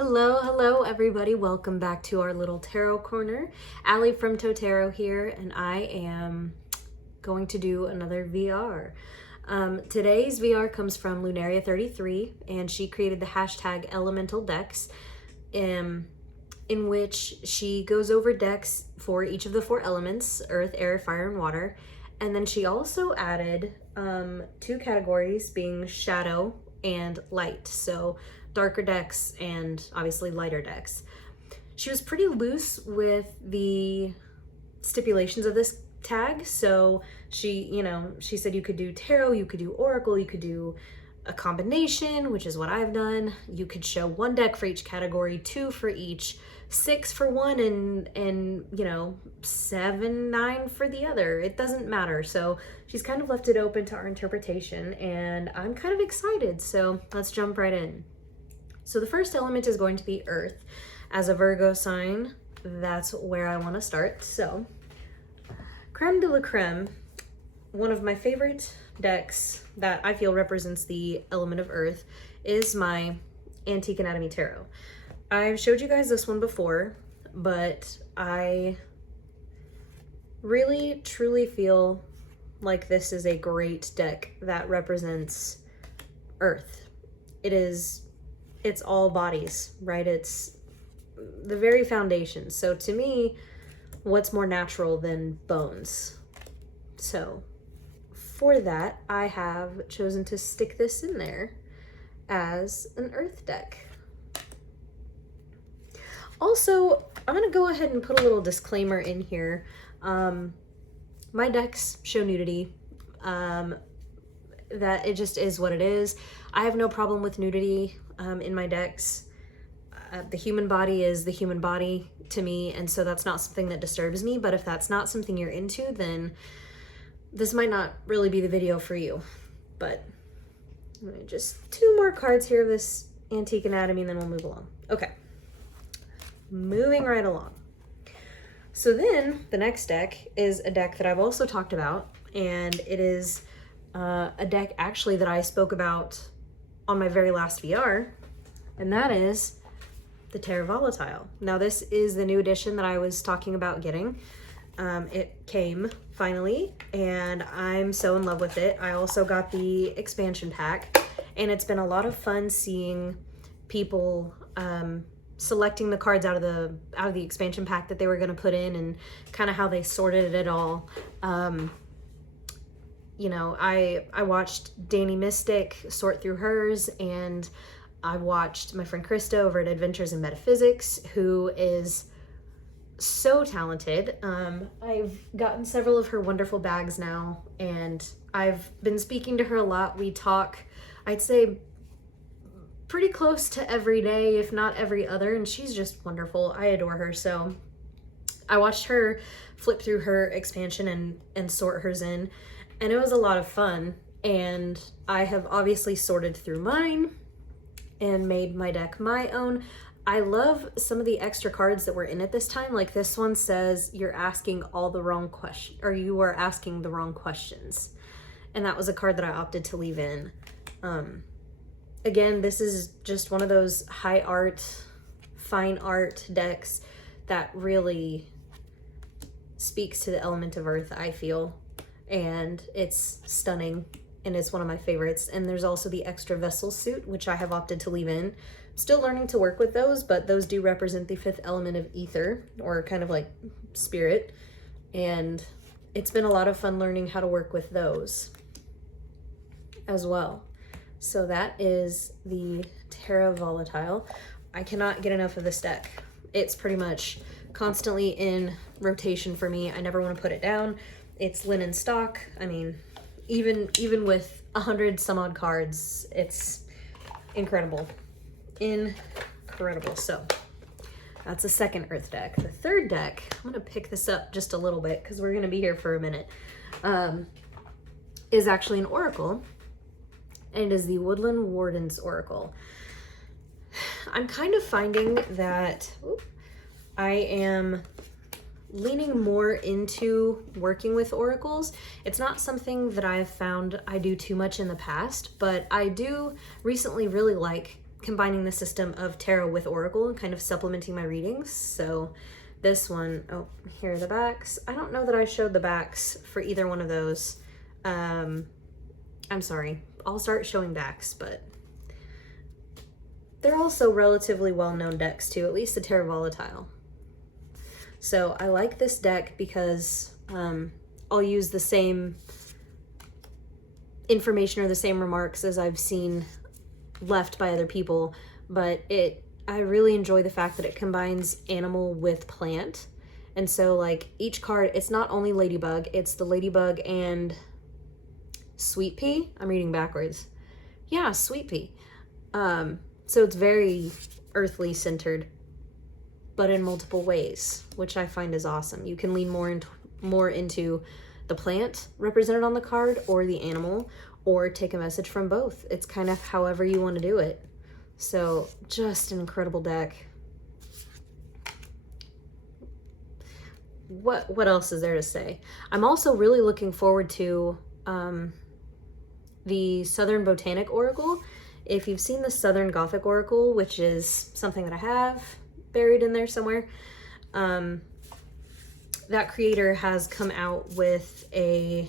Hello everybody. Welcome back to our little tarot corner. Allie from Tarot here, and I am going to do another VR. Today's VR comes from Lunaria33, and she created the hashtag Elemental Decks, in which she goes over decks for each of the four elements: earth, air, fire, and water. And then she also added two categories, being shadow and light. So darker decks and obviously lighter decks. She was pretty loose with the stipulations of this tag. So she said you could do tarot, you could do oracle, you could do a combination, which is what I've done. You could show one deck for each category, two for each, 6 for one, and 7, 9 for the other. It doesn't matter. So she's kind of left it open to our interpretation, and I'm kind of excited. So let's jump right in. So the first element is going to be earth. As a Virgo sign, that's where I want to start. So creme de la creme, one of my favorite decks that I feel represents the element of earth is my Antique Anatomy Tarot. I've showed you guys this one before, but I really truly feel like this is a great deck that represents earth. It's all bodies, right? It's the very foundation. So to me, what's more natural than bones? So for that, I have chosen to stick this in there as an earth deck. Also, I'm gonna go ahead and put a little disclaimer in here. My decks show nudity. That it just is what it is. I have no problem with nudity in my decks. The human body is the human body to me, and so that's not something that disturbs me. But if that's not something you're into, then this might not really be the video for you. But just 2 more cards here of this Antique Anatomy, and then we'll move along. Okay, moving right along. So then the next deck is a deck that I've also talked about, and it is a deck actually that I spoke about on my very last VR, and that is the Terra Volatile. Now this is the new edition that I was talking about getting. It came finally, and I'm so in love with it. I also got the expansion pack, and it's been a lot of fun seeing people selecting the cards out of the expansion pack that they were going to put in, and kind of how they sorted it all. I watched Danny Mystic sort through hers, and I watched my friend Krista over at Adventures in Metaphysics, who is so talented. I've gotten several of her wonderful bags now, and I've been speaking to her a lot. We talk, I'd say, pretty close to every day, if not every other, and she's just wonderful. I adore her. So I watched her flip through her expansion and sort hers in, and it was a lot of fun. And I have obviously sorted through mine and made my deck my own. I love some of the extra cards that were in it this time. Like this one says, you're asking all the wrong questions, or you are asking the wrong questions. And that was a card that I opted to leave in. Again, this is just one of those high art, fine art decks that really speaks to the element of earth, I feel. And it's stunning, and it's one of my favorites. And there's also the extra vessel suit, which I have opted to leave in. Still learning to work with those, but those do represent the 5th element of ether, or kind of like spirit. And it's been a lot of fun learning how to work with those as well. So that is the Terra Volatile. I cannot get enough of this deck. It's pretty much constantly in rotation for me. I never want to put it down. It's linen stock. I mean, even with 100 some odd cards, it's incredible. Incredible. So that's a second earth deck. The third deck, I'm gonna pick this up just a little bit because we're gonna be here for a minute, is actually an oracle, and it is the Woodland Warden's Oracle. I'm kind of finding that I am leaning more into working with oracles. It's not something that I've found I do too much in the past, but I do recently really like combining the system of tarot with oracle and kind of supplementing my readings. So this one, oh, here are the backs. I don't know that I showed the backs for either one of those. I'm sorry, I'll start showing backs, but they're also relatively well-known decks too, at least the Terra Volatile. So I like this deck because I'll use the same information or the same remarks as I've seen left by other people, but I really enjoy the fact that it combines animal with plant. And so like each card, it's not only ladybug, it's the ladybug and sweet pea. I'm reading backwards. Yeah, sweet pea. So it's very earthly centered, but in multiple ways, which I find is awesome. You can lean more into the plant represented on the card or the animal, or take a message from both. It's kind of however you want to do it. So just an incredible deck. What else is there to say? I'm also really looking forward to the Southern Botanic Oracle. If you've seen the Southern Gothic Oracle, which is something that I have buried in there somewhere, that creator has come out with a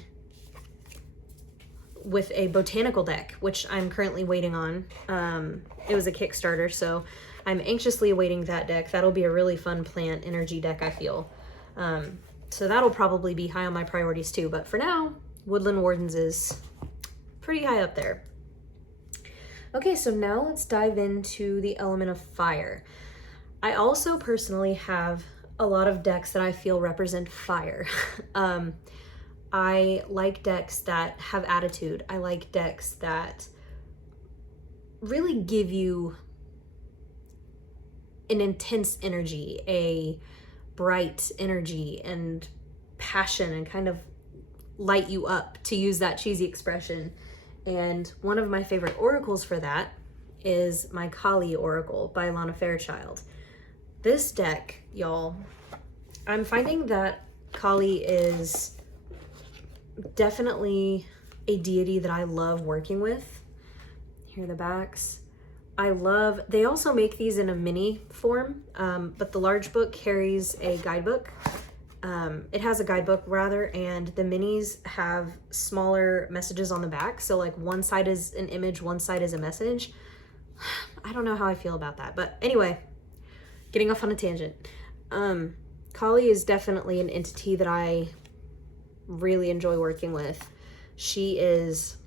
botanical deck, which I'm currently waiting on. It was a Kickstarter, so I'm anxiously awaiting that deck. That'll be a really fun plant energy deck, I feel. So that'll probably be high on my priorities too, but for now, Woodland Wardens is pretty high up there. Okay, so now let's dive into the element of fire. I also personally have a lot of decks that I feel represent fire. I like decks that have attitude. I like decks that really give you an intense energy, a bright energy and passion, and kind of light you up, to use that cheesy expression. And one of my favorite oracles for that is my Kali Oracle by Lana Fairchild. This deck, y'all, I'm finding that Kali is definitely a deity that I love working with. Here are the backs. They also make these in a mini form, but the large book carries a guidebook. It has a guidebook rather, and the minis have smaller messages on the back. So like one side is an image, one side is a message. I don't know how I feel about that, but anyway, getting off on a tangent. Kali is definitely an entity that I really enjoy working with. She is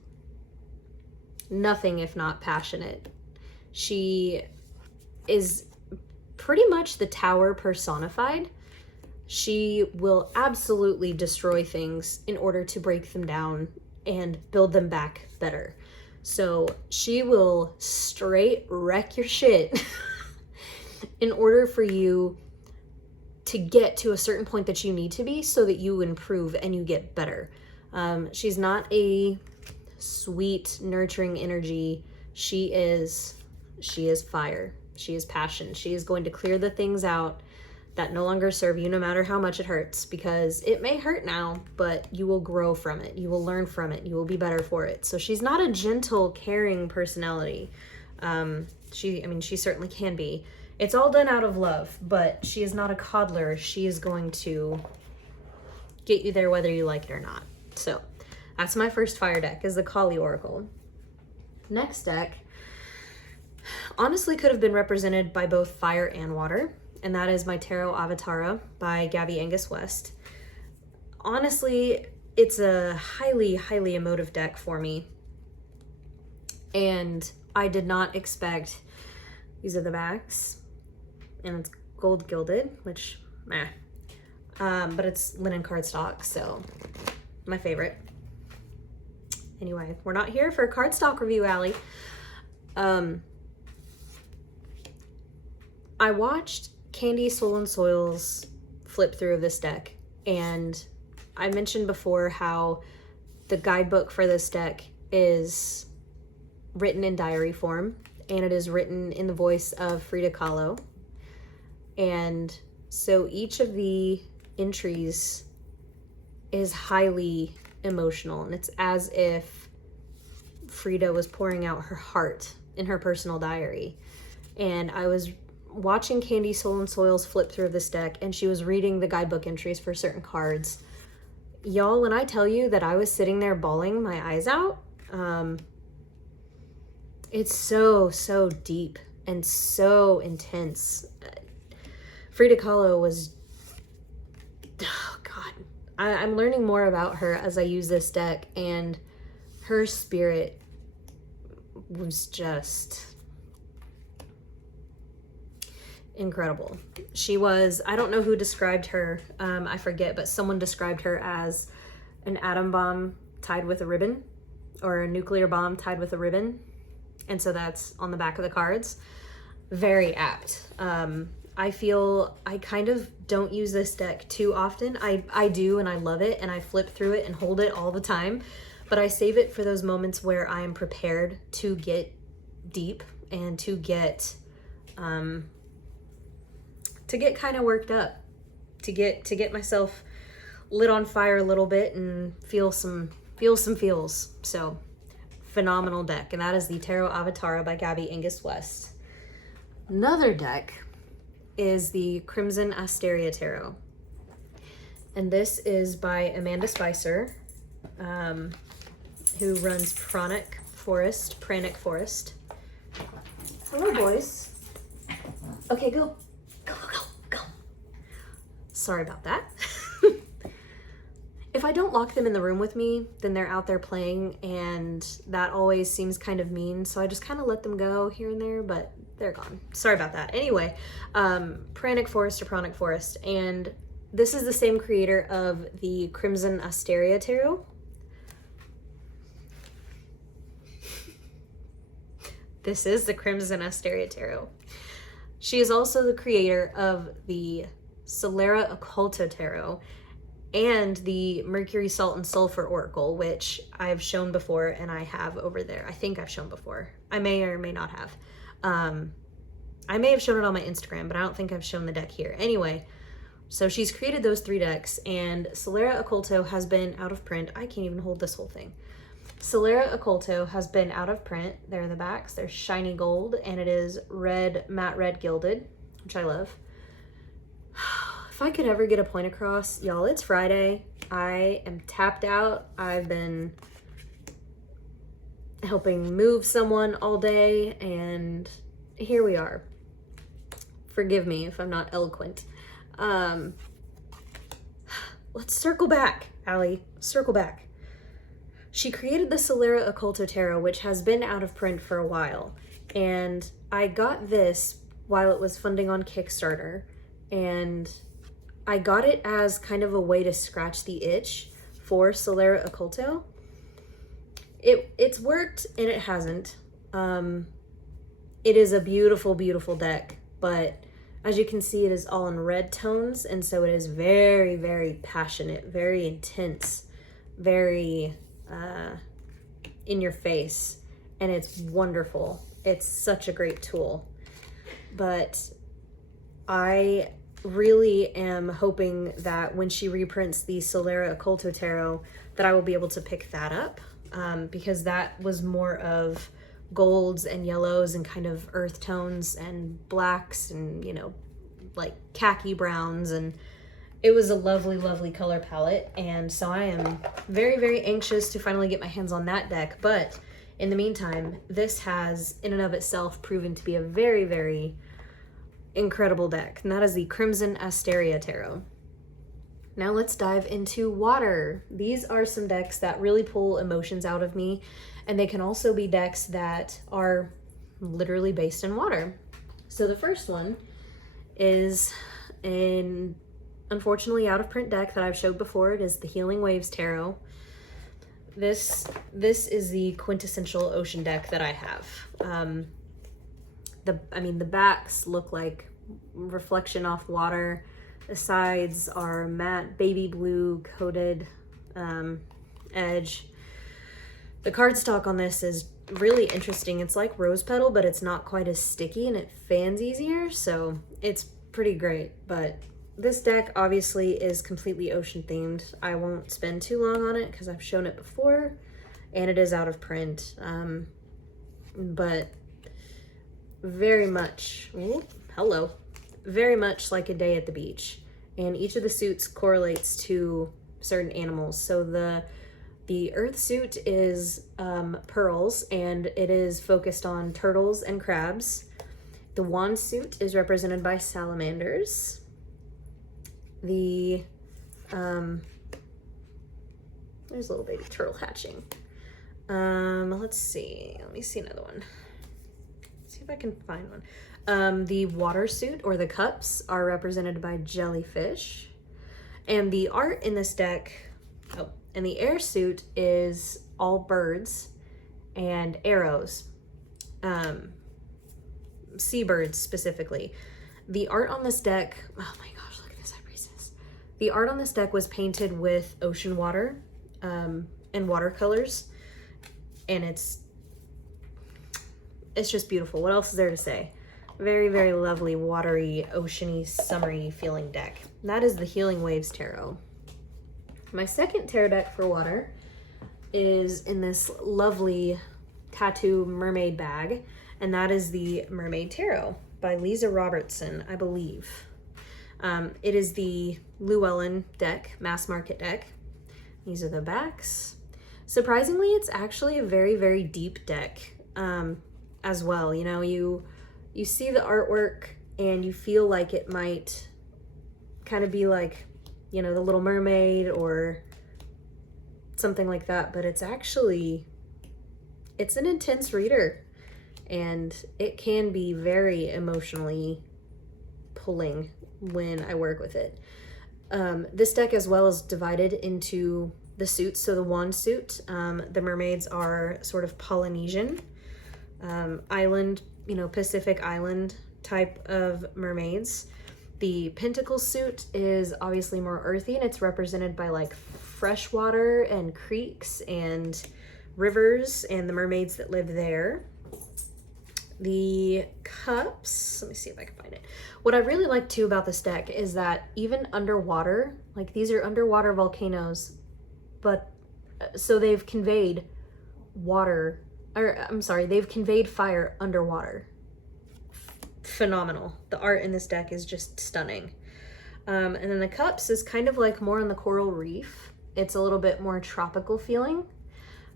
nothing if not passionate. She is pretty much the tower personified. She will absolutely destroy things in order to break them down and build them back better. So she will straight wreck your shit in order for you to get to a certain point that you need to be, so that you improve and you get better. She's not a sweet, nurturing energy. She is fire. She is passion. She is going to clear the things out that no longer serve you, no matter how much it hurts, because it may hurt now, but you will grow from it. You will learn from it. You will be better for it. So she's not a gentle, caring personality. She certainly can be. It's all done out of love, but she is not a coddler. She is going to get you there whether you like it or not. So that's my first fire deck, is the Kali Oracle. Next deck honestly could have been represented by both fire and water, and that is my Tarot Avatara by Gabby Angus West. Honestly, it's a highly, highly emotive deck for me, and I did not expect, these are the backs, and it's gold gilded, which, meh. But it's linen cardstock, so my favorite. Anyway, we're not here for a cardstock review, Allie. I watched Candy Soul & Soil's flip through of this deck, and I mentioned before how the guidebook for this deck is written in diary form, and it is written in the voice of Frida Kahlo. And so each of the entries is highly emotional, and it's as if Frida was pouring out her heart in her personal diary. And I was watching Candy Soul and Soils flip through this deck, and she was reading the guidebook entries for certain cards. Y'all, when I tell you that I was sitting there bawling my eyes out, it's so deep and so intense. Frida Kahlo was, oh God, I'm learning more about her as I use this deck, and her spirit was just incredible. She was, I don't know who described her, I forget, but someone described her as an atom bomb tied with a ribbon, or a nuclear bomb tied with a ribbon. And so that's on the back of the cards. Very apt. I feel I kind of don't use this deck too often. I do, and I love it, and I flip through it and hold it all the time, but I save it for those moments where I am prepared to get deep and to get kind of worked up, to get myself lit on fire a little bit and feel some feels. So phenomenal deck, and that is the Tarot Avatara by Gabby Angus West. Another deck is the Crimson Asteria Tarot, and this is by Amanda Spicer, who runs Pranic Forest. Hello, boys. Okay, go. Sorry about that. If I don't lock them in the room with me, then they're out there playing, and that always seems kind of mean, so I just kind of let them go here and there, but they're gone. Sorry about that. Anyway, Pranic Forest, and this is the same creator of the Crimson Asteria Tarot. This is the Crimson Asteria Tarot. She is also the creator of the Solera Occulto Tarot and the Mercury, Salt, and Sulfur Oracle, which I've shown before, and I have over there. I think I've shown before. I may or may not have. I may have shown it on my Instagram, but I don't think I've shown the deck here. Anyway, so she's created those 3 decks, and Solera Occulto has been out of print. I can't even hold this whole thing. Solera Occulto has been out of print. There are the backs. They're shiny gold, and it is red, matte red gilded, which I love. If I could ever get a point across, y'all, it's Friday. I am tapped out. I've been helping move someone all day, and here we are. Forgive me if I'm not eloquent. Let's circle back, Allie. Circle back. She created the Solera Occulto Tarot, which has been out of print for a while, and I got this while it was funding on Kickstarter, and I got it as kind of a way to scratch the itch for Solera Occulto. It's worked and it hasn't. It is a beautiful, beautiful deck, but as you can see, it is all in red tones, and so it is very, very passionate, very intense, very in your face, and it's wonderful. It's such a great tool, but I really am hoping that when she reprints the Solera Occulto Tarot that I will be able to pick that up, because that was more of golds and yellows and kind of earth tones and blacks and, you know, like khaki browns, and it was a lovely, lovely color palette. And so I am very, very anxious to finally get my hands on that deck. But in the meantime, this has in and of itself proven to be a very, very incredible deck, and that is the Crimson Asteria Tarot. Now let's dive into water. These are some decks that really pull emotions out of me, and they can also be decks that are literally based in water. So the first one is an unfortunately out of print deck that I've showed before. It is the Healing Waves Tarot. This is the quintessential ocean deck that I have. The backs look like reflection off water. The sides are matte baby blue coated edge. The cardstock on this is really interesting. It's like rose petal, but it's not quite as sticky, and it fans easier, so it's pretty great. But this deck obviously is completely ocean themed. I won't spend too long on it because I've shown it before, and it is out of print. But very much, ooh, hello, very much like a day at the beach. And each of the suits correlates to certain animals. So the earth suit is pearls, and it is focused on turtles and crabs. The wand suit is represented by salamanders. The there's a little baby turtle hatching. Let's see. Let me see another one. Let's see if I can find one. The water suit, or the cups, are represented by jellyfish. And the art in this deck, and the air suit is all birds and arrows. Seabirds specifically. The art on this deck, oh my gosh, look at this High Priestess. The art on this deck was painted with ocean water and watercolors, and it's just beautiful. What else is there to say? Very, very lovely, watery, oceany, summery feeling deck. That is the Healing Waves Tarot. My second tarot deck for water is in this lovely tattoo mermaid bag, and that is the Mermaid Tarot by Lisa Robertson, I believe. It is the Llewellyn deck, mass market deck. These are the backs. Surprisingly, it's actually a very, very deep deck as well. You know, you see the artwork and you feel like it might kind of be like, you know, the Little Mermaid or something like that, but it's actually, it's an intense reader, and it can be very emotionally pulling when I work with it. This deck as well is divided into the suits. So the wand suit, the mermaids are sort of Polynesian, island, you know, Pacific island type of mermaids. The pentacle suit is obviously more earthy, and it's represented by like fresh water and creeks and rivers and the mermaids that live there. The cups, let me see if I can find it. What I really like too about this deck is that even underwater, like these are underwater volcanoes, but so they've conveyed water, or I'm sorry, they've conveyed fire underwater. Phenomenal. The art in this deck is just stunning. And then the cups is kind of like more on the coral reef. It's a little bit more tropical feeling.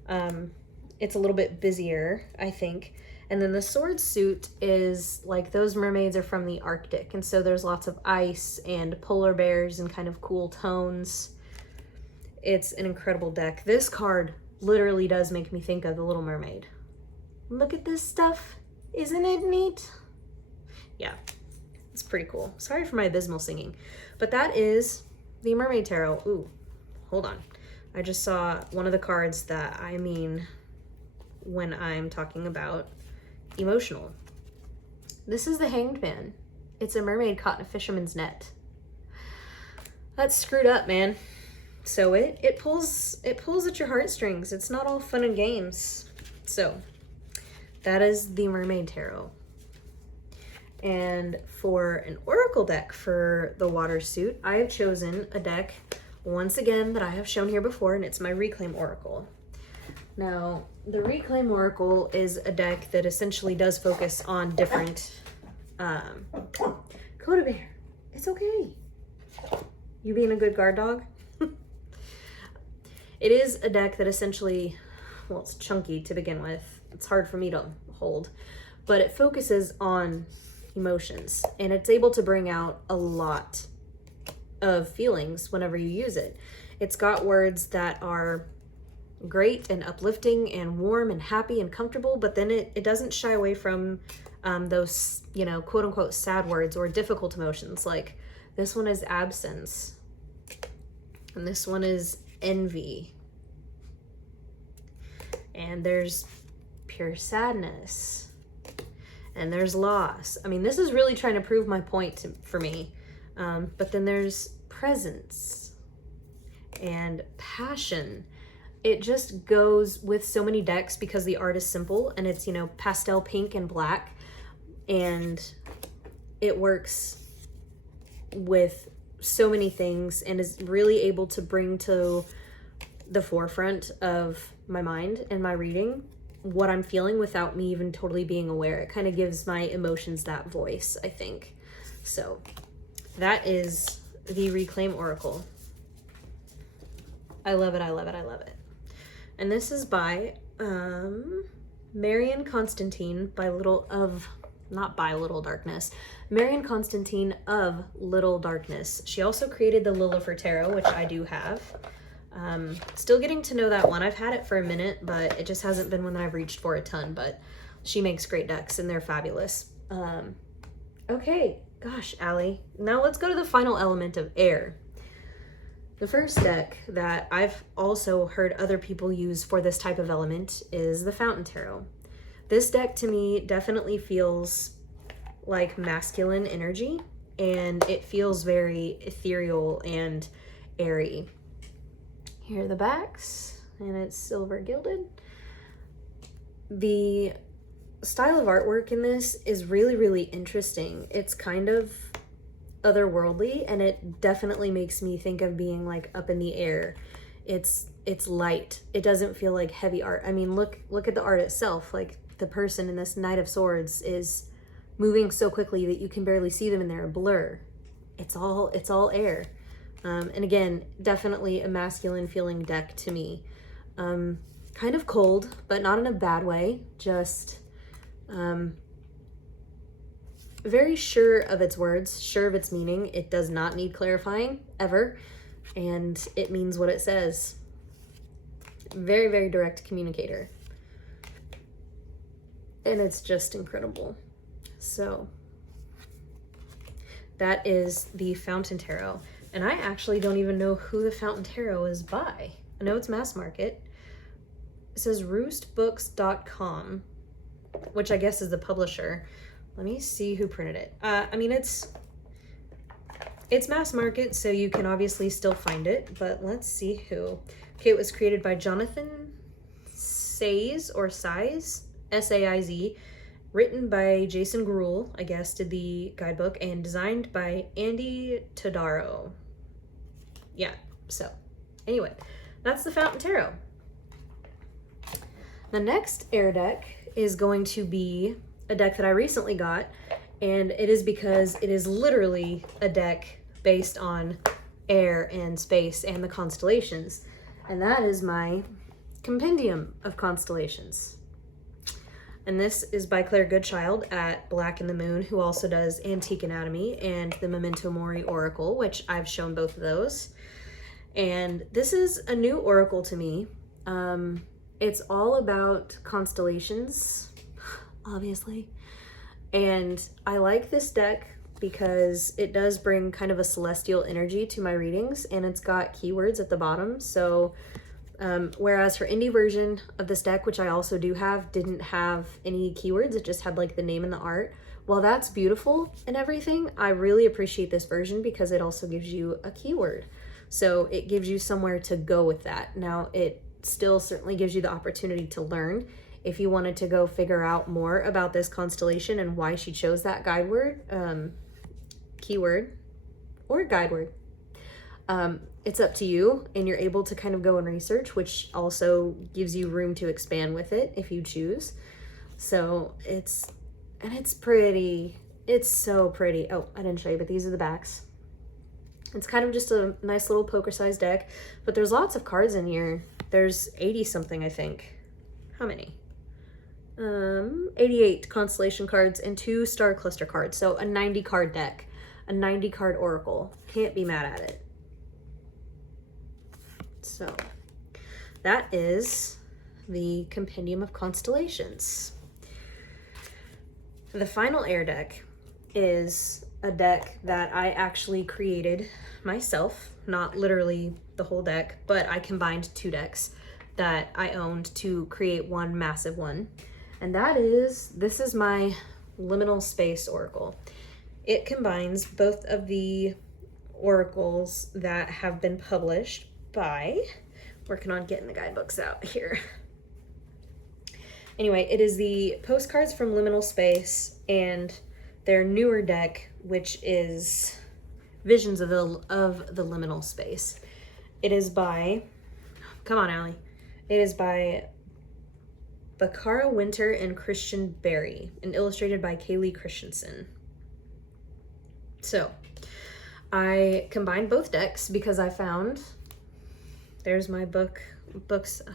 It's a little bit busier, I think. And then the sword suit is like those mermaids are from the Arctic, and so there's lots of ice and polar bears and kind of cool tones. It's an incredible deck. This card literally does make me think of the Little Mermaid. Look at this stuff. Isn't it neat? Yeah, it's pretty cool. Sorry for my abysmal singing, but that is the Mermaid Tarot. Ooh, hold on. I just saw one of the cards that I mean when I'm talking about emotional. This is the Hanged Man. It's a mermaid caught in a fisherman's net. That's screwed up, man. So it pulls at your heartstrings. It's not all fun and games. So that is the Mermaid Tarot. And for an oracle deck for the water suit, I have chosen a deck once again that I have shown here before, and it's my Reclaim Oracle. Now, the Reclaim Oracle is a deck that essentially does focus on different, Coda Bear, it's okay. You being a good guard dog? It is a deck that essentially, well, it's chunky to begin with. It's hard for me to hold, but it focuses on emotions, and it's able to bring out a lot of feelings whenever you use it. It's got words that are great and uplifting and warm and happy and comfortable, but then it doesn't shy away from those, you know, quote unquote sad words or difficult emotions. Like this one is absence, and this one is envy, and there's pure sadness, and there's loss. I mean, this is really trying to prove my point for me. But then there's presence and passion. It just goes with so many decks because the art is simple, and it's, you know, pastel pink and black, and it works with so many things and is really able to bring to the forefront of my mind and my reading what I'm feeling without me even totally being aware. It kind of gives my emotions that voice, I think. So that is the Reclaim Oracle. I love it, I love it, I love it. And this is by Marion Constantine Marion Constantine of Little Darkness. She also created the Lunaria33 Tarot, which I do have. Still getting to know that one. I've had it for a minute, but it just hasn't been one that I've reached for a ton, but she makes great decks and they're fabulous. Okay, gosh, Allie. Now let's go to the final element of air. The first deck that I've also heard other people use for this type of element is the Fountain Tarot. This deck to me definitely feels like masculine energy, and it feels very ethereal and airy. Here are the backs, and it's silver gilded. The style of artwork in this is really, really interesting. It's kind of otherworldly, and it definitely makes me think of being like up in the air. It's light. It doesn't feel like heavy art. I mean, look at the art itself. Like, the person in this Knight of Swords is moving so quickly that you can barely see them, and they're a blur. It's all air. And again, definitely a masculine feeling deck to me. Kind of cold, but not in a bad way. Just very sure of its words, sure of its meaning. It does not need clarifying, ever. And it means what it says. Very, very direct communicator. And it's just incredible. So that is the Fountain Tarot. And I actually don't even know who the Fountain Tarot is by. I know it's mass market. It says roostbooks.com, which I guess is the publisher. Let me see who printed it. I mean, it's mass market, so you can obviously still find it, but let's see who. Okay, it was created by Jonathan Saiz, S-A-I-Z, written by Jason Gruhl, I guess, did the guidebook, and designed by Andy Todaro. Yeah, so anyway, that's the Fountain Tarot. The next air deck is going to be a deck that I recently got, and it is because it is literally a deck based on air and space and the constellations, and that is my Compendium of Constellations. And this is by Claire Goodchild at Black and the Moon, who also does Antique Anatomy and the Memento Mori Oracle, which I've shown both of those. And this is a new oracle to me. It's all about constellations, obviously. And I like this deck because it does bring kind of a celestial energy to my readings, and it's got keywords at the bottom. So whereas her indie version of this deck, which I also do have, didn't have any keywords, it just had like the name and the art. While that's beautiful and everything, I really appreciate this version because it also gives you a keyword. So it gives you somewhere to go with that. Now, it still certainly gives you the opportunity to learn. If you wanted to go figure out more about this constellation and why she chose that guide word, keyword, or guide word, it's up to you, and you're able to kind of go and research, which also gives you room to expand with it if you choose. So it's pretty. It's so pretty. Oh, I didn't show you, but these are the backs. It's kind of just a nice little poker-sized deck, but there's lots of cards in here. There's 80 something, I think. How many? 88 constellation cards and 2 star cluster cards. So a 90 card deck, a 90 card oracle. Can't be mad at it. So that is the Compendium of Constellations. The final air deck is a deck that I actually created myself, not literally the whole deck, but I combined 2 decks that I owned to create one massive one. And this is my Liminal Space Oracle. It combines both of the oracles that have been published by, working on getting the guidebooks out here. Anyway, it is the postcards from Liminal Space and their newer deck, which is Visions of the Liminal Space. It is by, come on, Allie. It is by Bakara Winter and Christian Berry, and illustrated by Kaylee Christensen. So I combined both decks because I found, there's my books, oh,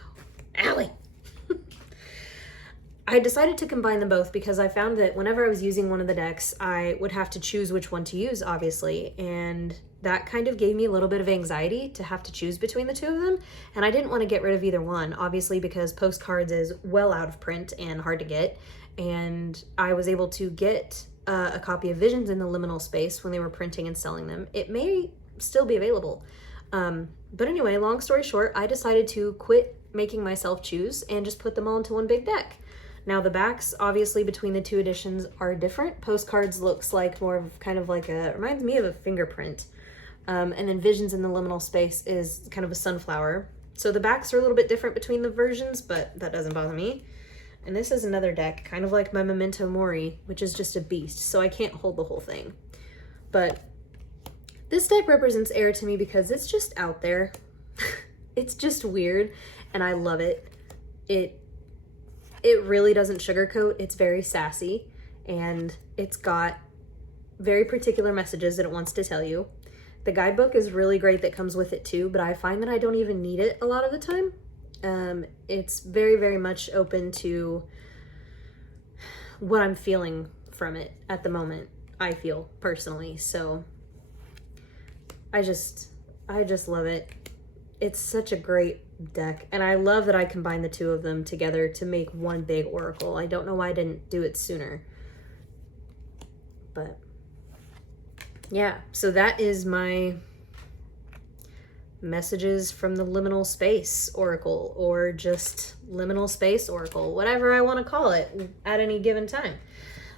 Allie. I decided to combine them both because I found that whenever I was using one of the decks, I would have to choose which one to use, obviously, and that kind of gave me a little bit of anxiety to have to choose between the two of them, and I didn't want to get rid of either one, obviously, because Postcards is well out of print and hard to get, and I was able to get a copy of Visions in the Liminal Space when they were printing and selling them. It may still be available. But anyway, long story short, I decided to quit making myself choose and just put them all into one big deck. Now the backs, obviously, between the two editions are different. Postcards looks like more of kind of like reminds me of a fingerprint. And then Visions in the Liminal Space is kind of a sunflower. So the backs are a little bit different between the versions, but that doesn't bother me. And this is another deck, kind of like my Memento Mori, which is just a beast, so I can't hold the whole thing. But this deck represents air to me because it's just out there. It's just weird, and I love it. It really doesn't sugarcoat. It's very sassy, and it's got very particular messages that it wants to tell you. The guidebook is really great that comes with it too, but I find that I don't even need it a lot of the time. It's very, very much open to what I'm feeling from it at the moment, I feel personally. So I just love it. It's such a great deck, and I love that I combined the two of them together to make one big oracle. I don't know why I didn't do it sooner, but yeah, so that is my messages from the Liminal Space Oracle, or just Liminal Space Oracle, whatever I want to call it at any given time.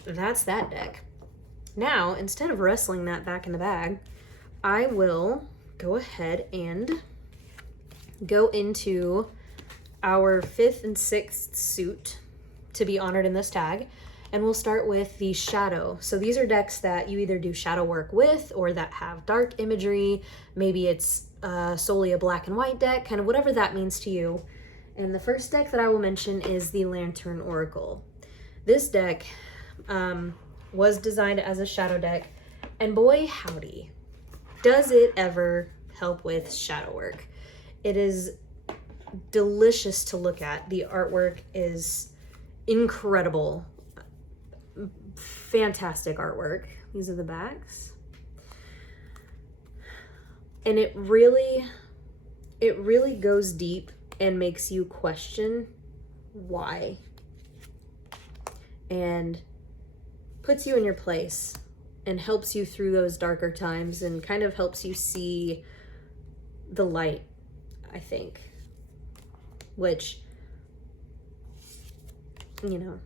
That's that deck. Now, instead of wrestling that back in the bag, I will go ahead and go into our 5th and 6th suit to be honored in this tag, and we'll start with the Shadow. So these are decks that you either do shadow work with or that have dark imagery. Maybe it's solely a black and white deck, kind of whatever that means to you. And the first deck that I will mention is the Lantern Oracle. This deck was designed as a shadow deck, and boy howdy, does it ever help with shadow work. It is delicious to look at. The artwork is incredible. Fantastic artwork. These are the backs. And it really goes deep and makes you question why. And puts you in your place and helps you through those darker times and kind of helps you see the light, I think, which, you know,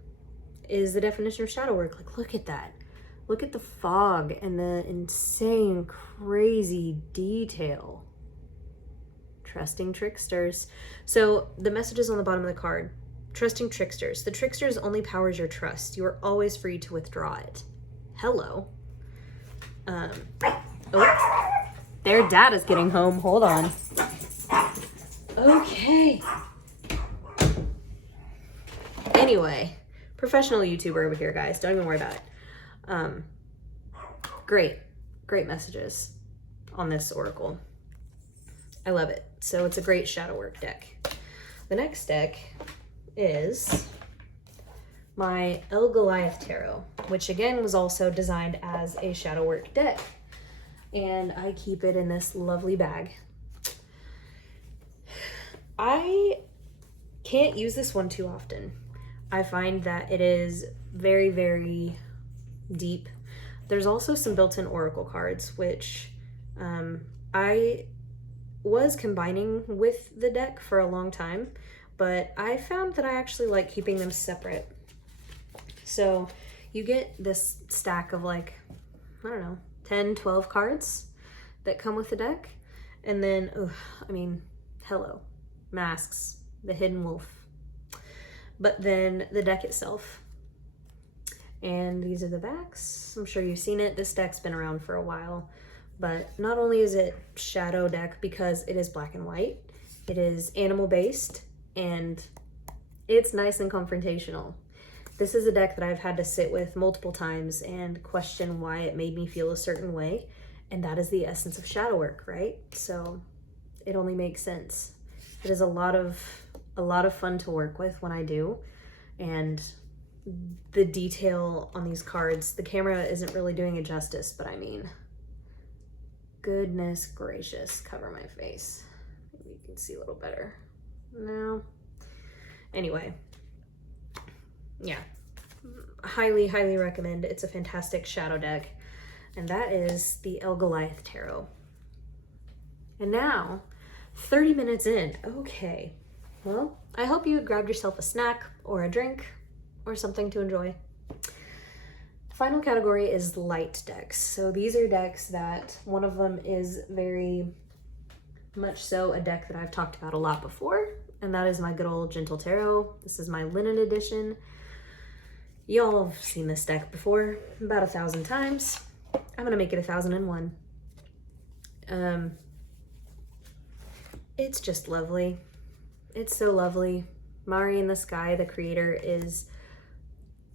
is the definition of shadow work. Like, look at that. Look at the fog and the insane, crazy detail. Trusting tricksters. So the messages on the bottom of the card. Trusting tricksters. The tricksters only powers your trust. You are always free to withdraw it. Hello. Oh, their dad is getting home. Hold on. Okay. Anyway, professional YouTuber over here, guys. Don't even worry about it. Great messages on this oracle. I love it. So it's a great shadow work deck. The next deck is my El Goliath Tarot, which again was also designed as a shadow work deck. And I keep it in this lovely bag. I can't use this one too often. I find that it is very, very deep. There's also some built-in oracle cards, which I was combining with the deck for a long time, but I found that I actually like keeping them separate. So you get this stack of like, I don't know, 10, 12 cards that come with the deck. And then, hello, masks, the hidden wolf. But then the deck itself. And these are the backs. I'm sure you've seen it. This deck's been around for a while. But not only is it shadow deck because it is black and white, it is animal based and It's nice and confrontational. This is a deck that I've had to sit with multiple times and question why it made me feel a certain way. And that is the essence of shadow work, right? So it only makes sense. It is a lot of fun to work with when I do. And the detail on these cards, the camera isn't really doing it justice, but I mean, goodness gracious, cover my face. Maybe you can see a little better. No. Anyway, yeah, highly recommend. It's a fantastic shadow deck, and that is the Goliath Tarot. And now 30 minutes in. Okay, well, I hope you grabbed yourself a snack or a drink or something to enjoy. Final category is light decks. So these are decks that one of them is very much so a deck that I've talked about a lot before, and that is my good old Gentle Tarot. This is my linen edition. Y'all have seen this deck before about 1,000 times. I'm gonna make it 1,001. It's just lovely. It's so lovely. Mari in the Sky, the creator, is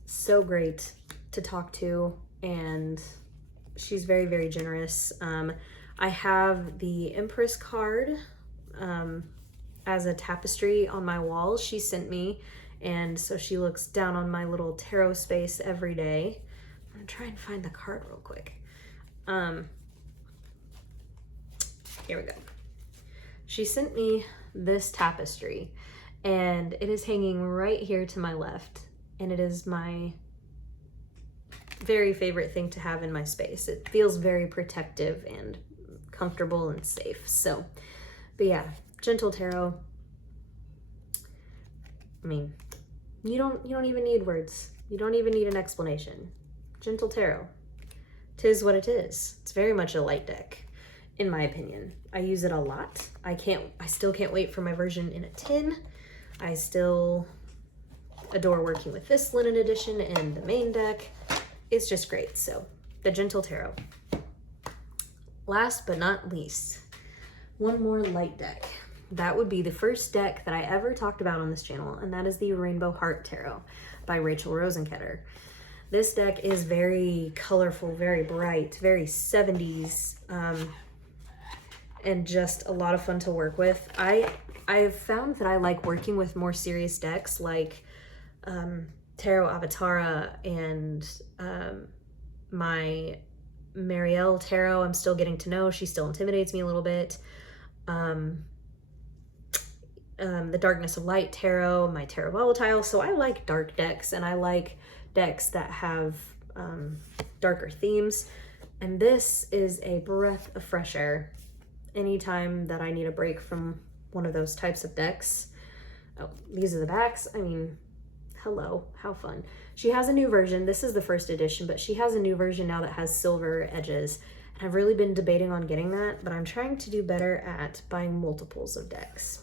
so great to talk to, and she's very generous. I have the Empress card as a tapestry on my wall she sent me, and so she looks down on my little tarot space every day. I'm gonna try and find the card real quick. Here we go. She sent me this tapestry, and it is hanging right here to my left, and it is my very favorite thing to have in my space. It feels very protective and comfortable and safe. So, but yeah, Gentle Tarot. I mean, you don't even need words. You don't even need an explanation. Gentle Tarot. 'Tis what it is. It's very much a light deck, in my opinion. I use it a lot. I still can't wait for my version in a tin. I still adore working with this linen edition and the main deck. It's just great. So, the Gentle Tarot. Last but not least, one more light deck. That would be the first deck that I ever talked about on this channel, and that is the Rainbow Heart Tarot by Rachel Rosenketter. This deck is very colorful, very bright, very 70s, and just a lot of fun to work with. I've found that I like working with more serious decks like Tarot Avatara and my Marielle Tarot. I'm still getting to know. She still intimidates me a little bit. The Darkness of Light Tarot, my Terra Volatile. So I like dark decks, and I like decks that have darker themes. And this is a breath of fresh air anytime that I need a break from one of those types of decks. Oh, these are the backs. I mean, hello, how fun. She has a new version. This is the first edition, but she has a new version now that has silver edges. And I've really been debating on getting that, but I'm trying to do better at buying multiples of decks.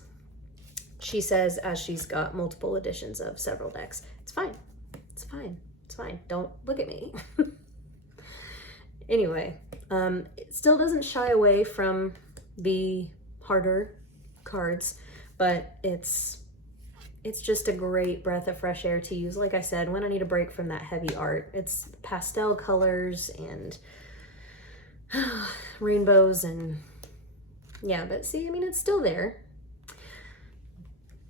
She says as she's got multiple editions of several decks. It's fine. It's fine. It's fine. Don't look at me. Anyway, it still doesn't shy away from the harder cards, but it's just a great breath of fresh air to use. Like I said, when I need a break from that heavy art, it's pastel colors and rainbows and yeah, but see, I mean, it's still there.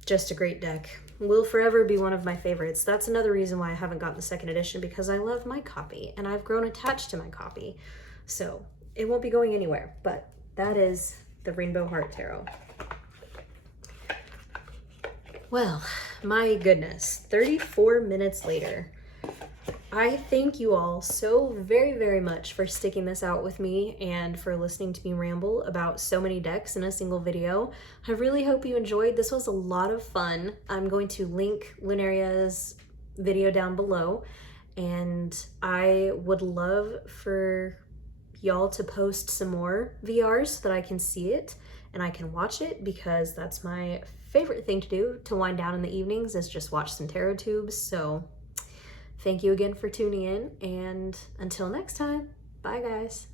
Just a great deck. Will forever be one of my favorites. That's another reason why I haven't gotten the second edition, because I love my copy and I've grown attached to my copy. So it won't be going anywhere, but that is the Rainbow Heart Tarot. Well, my goodness, 34 minutes later. I thank you all so very much for sticking this out with me and for listening to me ramble about so many decks in a single video. I really hope you enjoyed. This was a lot of fun. I'm going to link Lunaria's video down below, and I would love for y'all to post some more VRs so that I can see it and I can watch it, because that's my favorite thing to do to wind down in the evenings, is just watch some tarot tubes. So thank you again for tuning in, and until next time, bye guys.